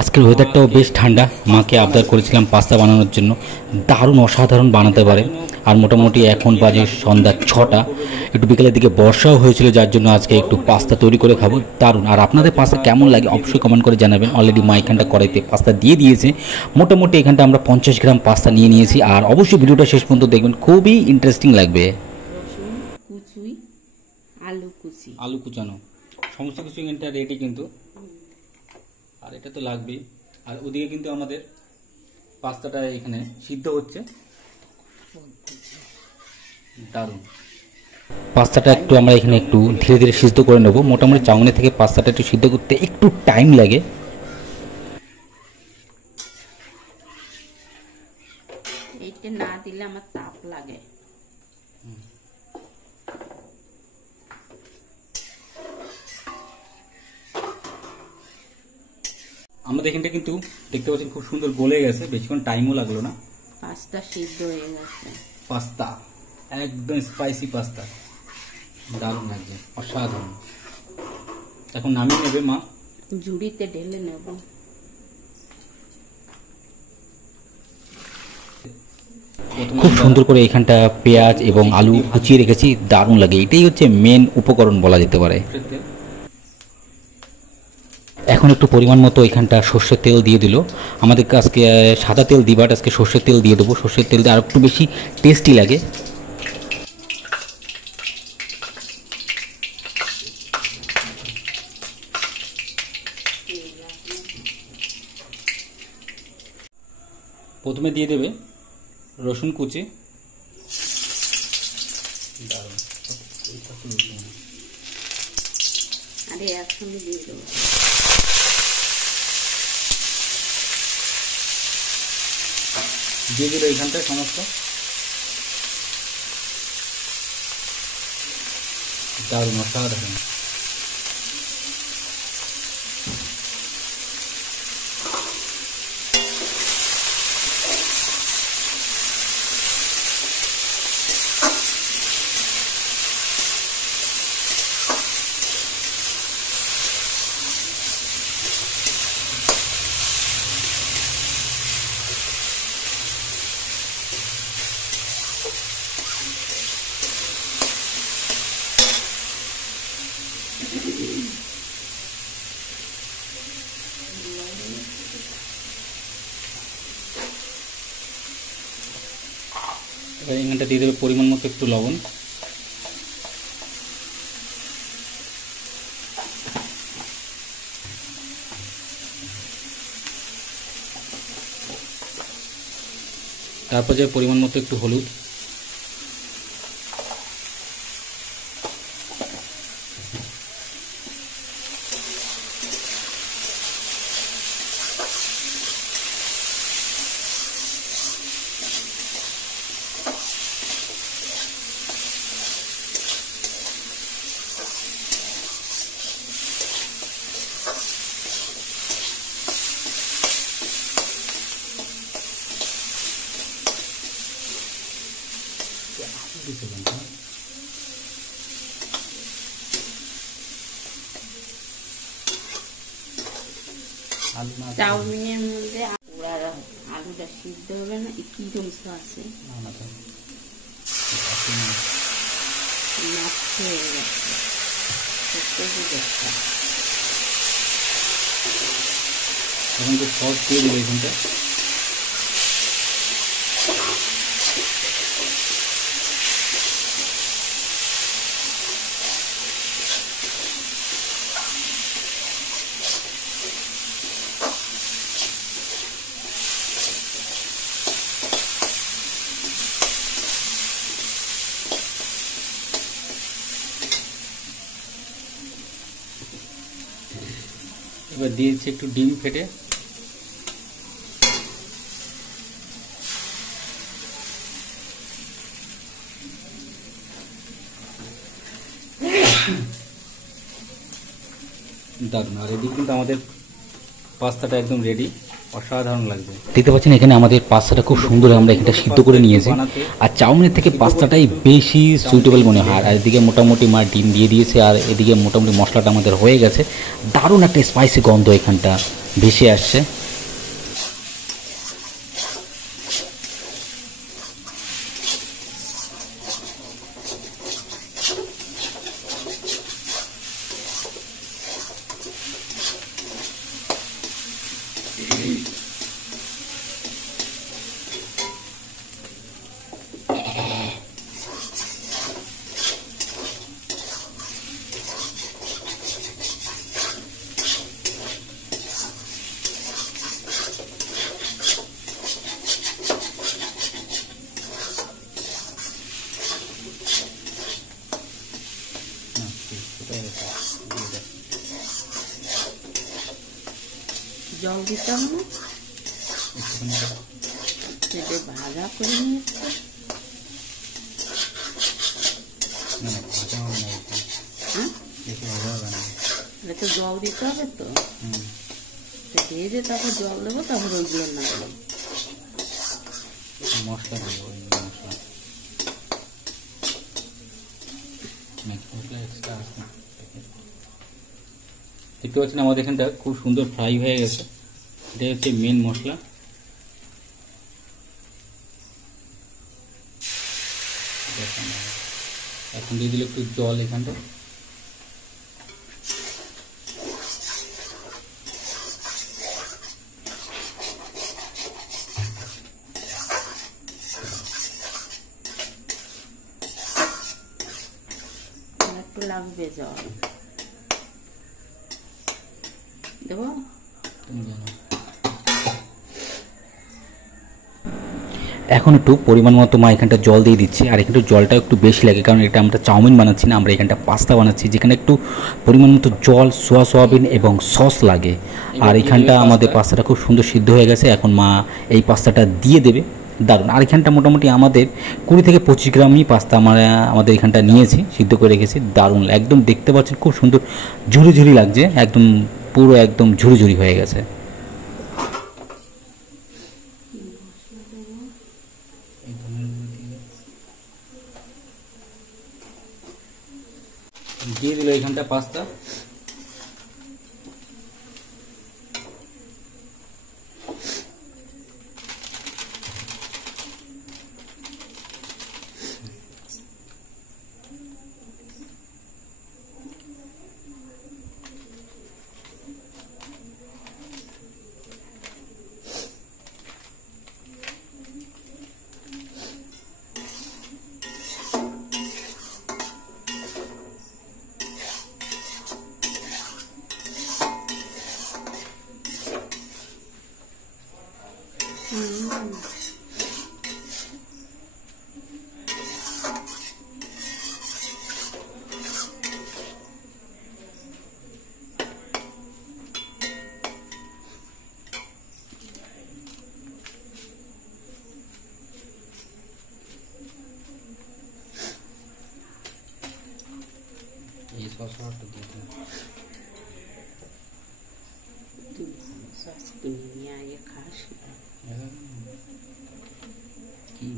আজকের ওয়েদারটাও বেশ ঠান্ডা। মাকে আবদার করেছিলাম পাস্তা বানানোর জন্য, দারুণ অসাধারণ বানাতে পারে। আর মোটামুটি এখন বাজে সন্ধ্যা 6টা, একটু বিকেলের দিকে বর্ষাও হয়েছিল, যার জন্য আজকে একটু পাস্তা তৈরি করে খাবো। দারুণ। আর আপনাদের পাস্তা কেমন লাগে অবশ্যই কমেন্ট করে জানাবেন। অলরেডি মা এখানটা কড়াইতে পাস্তা দিয়ে দিয়েছে। মোটামুটি এখানটা আমরা 50 গ্রাম পাস্তা নিয়ে নিয়েছি। আর অবশ্যই ভিডিওটা শেষ পর্যন্ত দেখবেন, খুবই ইন্টারেস্টিং লাগবে। রসুন কুচি, আলু কুচি, আলু কুচানো সমস্ত কিছু এখানটা রেডি কিন্তু। আর এটা তো লাগবেই। আর ওদিকে কিন্তু আমাদের পাস্তাটা এখানে সিদ্ধ হচ্ছে। দারুণ। পাস্তাটা একটু আমরা এখানে একটু ধীরে ধীরে সিদ্ধ করে নেব। মোটামুটি চাউনি থেকে পাস্তাটা একটু সিদ্ধ করতে একটু টাইম লাগে। এইটা না দিলে আমার তাপ লাগে। আমাদের এখানটা কিন্তু দেখতে পাচ্ছেন খুব সুন্দর গলে গেছে, বেশিক্ষণ টাইমও লাগলো না। পাস্তা সিদ্ধ হয়ে গেছে। পাস্তা একদম স্পাইসি পাস্তা, দারুণ লাগছে, অসাধারণ। এখন নামিয়ে নেবে মা, ঝুড়িতে ঢেলে নেব। খুব সুন্দর করে এখানটা পেঁয়াজ এবং আলু কুচিয়ে রেখেছি, দারুণ লাগে। এটাই হচ্ছে মেন উপকরণ বলা যেতে পারে। এখন একটু পরিমাণ মতো এখানটা সর্ষের তেল দিয়ে দিল। আমাদের আজকে সাদা তেল দিই, বাট আজকে সর্ষের তেল দিয়ে দেবো। সর্ষের তেল দিয়ে আর একটু বেশি টেস্টি লাগে। প্রথমে দিয়ে দেবে রসুন কুচি, আরে একসঙ্গে দিয়ে দেবো। দিয়ে দিল এইখানটায় সমস্ত, দারুণ অসাধারণ। এবার এখানটা দিয়ে দেবে পরিমাণ মতো একটু লবণ। তারপর যে পরিমাণ মতো একটু হলুদ, চাউমিনের মধ্যে আলুটা সিদ্ধ হবে না, কিরম আছে নষ্ট হয়ে গেছে। এখন তো সস দিয়ে দেবে এখানটা। এবার দিয়েছি একটু ডিম ফেটে। দারুণ। আর এদিকে কিন্তু আমাদের পাস্তাটা একদম রেডি, অসাধারণ লাগবে। দেখতে পাচ্ছেন এখানে আমাদের পাস্তাটা খুব সুন্দর আমরা এখানটা সিদ্ধ করে নিয়েছি। আর চাউমিনের থেকে পাস্তাটাই বেশি সুইটেবল মনে হয়। আর এদিকে মোটামুটি মা ডিম দিয়ে দিয়েছে, আর এদিকে মোটামুটি মশলাটা আমাদের হয়ে গেছে। দারুণ একটা স্পাইসি গন্ধ এখানটা, ভেসে আসছে। জল দিতে হবে না, সেটা ভাজা করে নিয়েছে। হ্যাঁ, এটা তো জল দিতে হবে তো, ভেজে তারপর জল দেবো, তারপর ওইগুলো না দেবো। মশলা দেবো, মশলা এক্সট্রা আছে। দেখতে পাচ্ছেন আমাদের এখানটা খুব সুন্দর ফ্রাই হয়ে গেছে। এটা হচ্ছে মেন মশলা। এখন দিয়ে দিলে একটু জল এখানটা। একটু লাগবে জল দেবো। এখন একটু পরিমাণ মতো মা এখানটা জল দিয়ে দিচ্ছে, আর এখানটা জলটা একটু বেশি লাগে, কারণ এটা আমরা চাউমিন বানাচ্ছি না, আমরা এখানটা পাস্তা বানাচ্ছি, যেখানে একটু পরিমাণ মতো জল, সোয়াবিন এবং সস লাগে। আর এখানটা আমাদের পাস্তাটা খুব সুন্দর সিদ্ধ হয়ে গেছে। এখন মা এই পাস্তাটা দিয়ে দেবে। দারুণ। আর এখানটা মোটামুটি আমাদের 20 থেকে 25 গ্রামই পাস্তা আমাদের এখানটা নিয়েছি, সিদ্ধ করে রেখেছি। দারুণ, একদম দেখতে পাচ্ছেন খুব সুন্দর ঝুরি ঝুরি লাগছে, একদম পুরো একদম ঝুরি ঝুরি হয়ে গেছে। দিয়ে দিল এখানটা পাস্তা। ये सॉस और तो देते हैं सॉस किनिया ये खास की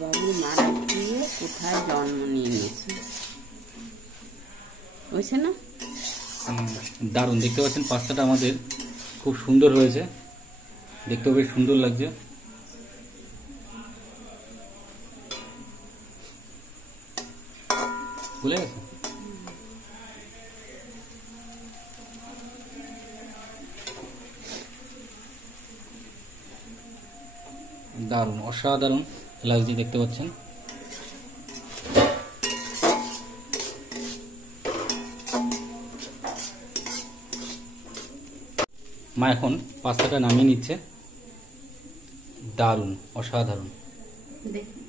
বাবু মারা গিয়ে কোথায় জন্ম নিয়ে নিয়েছে, বুঝছে না? দারুণ। দেখতে পাচ্ছেন পাস্তাটা আমাদের খুব সুন্দর হয়েছে, দেখতেও বেশ সুন্দর লাগছে। ভুলে গেছে। দারুণ, অসাধারণ লাগছে, দেখতে পাচ্ছেন। মা এখন পাস্তাটা নামিয়ে নিচ্ছে। দারুণ, অসাধারণ। দেখি